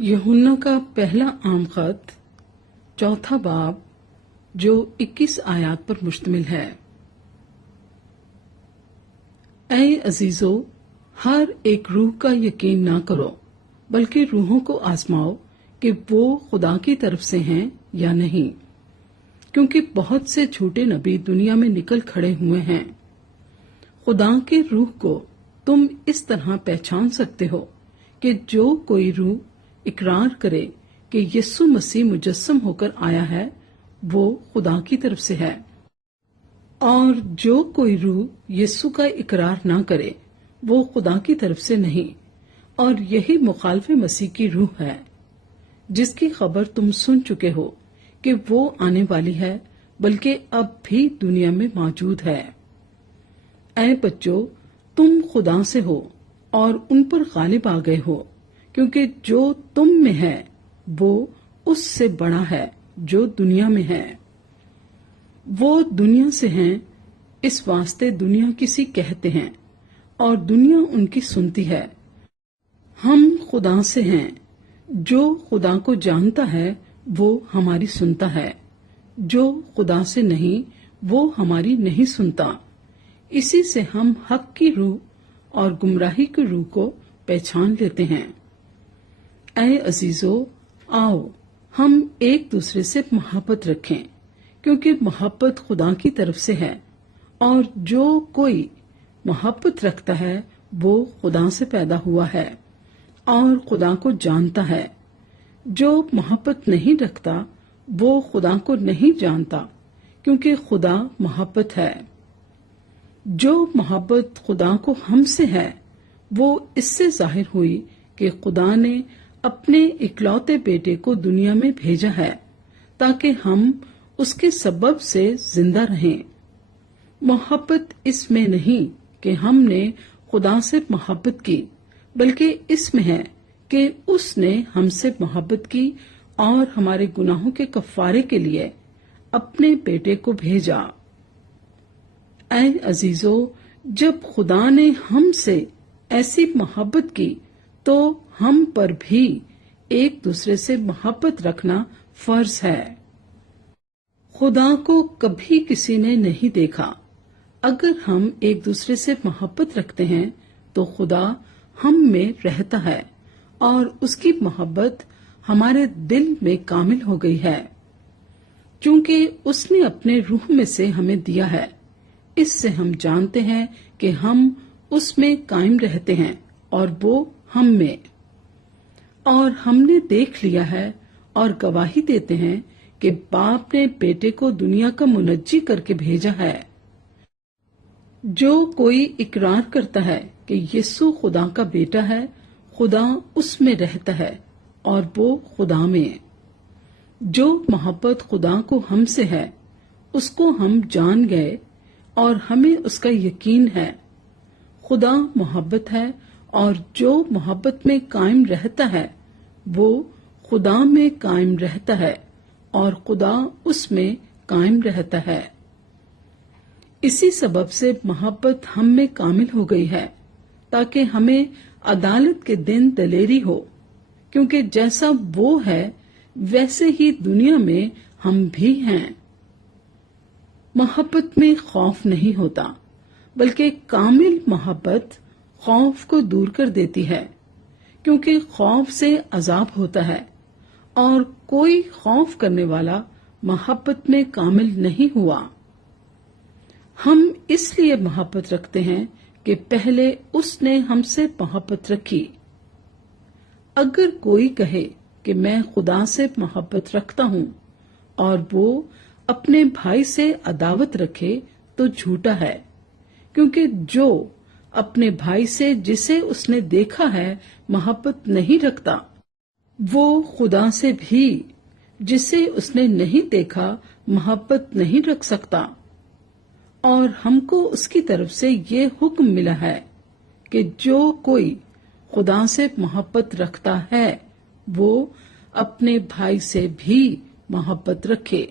यूहन्ना का पहला आम खत, चौथा बाब, जो 21 आयात पर मुश्तमिल है। ऐ अजीजों, हर एक रूह का यकीन ना करो, बल्कि रूहों को आजमाओ कि वो खुदा की तरफ से हैं या नहीं, क्योंकि बहुत से झूठे नबी दुनिया में निकल खड़े हुए हैं। खुदा के रूह को तुम इस तरह पहचान सकते हो कि जो कोई रूह इकरार करे कि यीशु मसीह मुजस्सम होकर आया है, वो खुदा की तरफ से है, और जो कोई रूह यीशु का इकरार ना करे, वो खुदा की तरफ से नहीं। और यही मुखालफे मसीह की रूह है, जिसकी खबर तुम सुन चुके हो कि वो आने वाली है, बल्कि अब भी दुनिया में मौजूद है। ऐ बच्चों, तुम खुदा से हो और उन पर गालिब आ गए हो, क्योंकि जो तुम में है वो उससे बड़ा है जो दुनिया में है। वो दुनिया से हैं, इस वास्ते दुनिया किसी कहते हैं और दुनिया उनकी सुनती है। हम खुदा से हैं, जो खुदा को जानता है वो हमारी सुनता है, जो खुदा से नहीं वो हमारी नहीं सुनता। इसी से हम हक की रूह और गुमराही की रूह को पहचान लेते हैं। ऐ अजीजों, आओ हम एक दूसरे से मोहब्बत रखें, क्योंकि मोहब्बत खुदा की तरफ से है, और जो कोई मोहब्बत रखता है वो खुदा से पैदा हुआ है और खुदा को जानता है। जो मोहब्बत नहीं रखता वो खुदा को नहीं जानता, क्योंकि खुदा मोहब्बत है। जो मोहब्बत खुदा को हमसे है वो इससे जाहिर हुई कि खुदा ने अपने इकलौते बेटे को दुनिया में भेजा है, ताकि हम उसके सबब से जिंदा रहें। मोहब्बत इसमें नहीं कि हमने खुदा से मोहब्बत की, बल्कि इसमें है कि उसने हमसे मोहब्बत की और हमारे गुनाहों के कफारे के लिए अपने बेटे को भेजा। ऐ अजीजों, जब खुदा ने हमसे ऐसी मोहब्बत की तो हम पर भी एक दूसरे से मोहब्बत रखना फर्ज है। खुदा को कभी किसी ने नहीं देखा। अगर हम एक दूसरे से मोहब्बत रखते हैं तो खुदा हम में रहता है और उसकी मोहब्बत हमारे दिल में कामिल हो गई है, क्योंकि उसने अपने रूह में से हमें दिया है। इससे हम जानते हैं कि हम उसमें कायम रहते हैं और वो हम में। और हमने देख लिया है और गवाही देते हैं कि बाप ने बेटे को दुनिया का मुनज्जी करके भेजा है। जो कोई इकरार करता है कि यीशु खुदा का बेटा है, खुदा उसमें रहता है और वो खुदा में। जो मोहब्बत खुदा को हमसे है उसको हम जान गए और हमें उसका यकीन है। खुदा मोहब्बत है और जो मोहब्बत में कायम रहता है वो खुदा में कायम रहता है और खुदा उसमें कायम रहता है। इसी सबब से मोहब्बत हम में कामिल हो गई है, ताकि हमें अदालत के दिन दलेरी हो, क्योंकि जैसा वो है वैसे ही दुनिया में हम भी हैं। मोहब्बत में खौफ नहीं होता, बल्कि कामिल मोहब्बत खौफ को दूर कर देती है, क्योंकि खौफ से अजाब होता है और कोई खौफ करने वाला मोहब्बत में कामिल नहीं हुआ। हम इसलिए मोहब्बत रखते हैं कि पहले उसने हमसे मोहब्बत रखी। अगर कोई कहे कि मैं खुदा से मोहब्बत रखता हूं और वो अपने भाई से अदावत रखे तो झूठा है, क्योंकि जो अपने भाई से जिसे उसने देखा है मोहब्बत नहीं रखता, वो खुदा से भी जिसे उसने नहीं देखा मोहब्बत नहीं रख सकता। और हमको उसकी तरफ से ये हुक्म मिला है कि जो कोई खुदा से मोहब्बत रखता है वो अपने भाई से भी मोहब्बत रखे।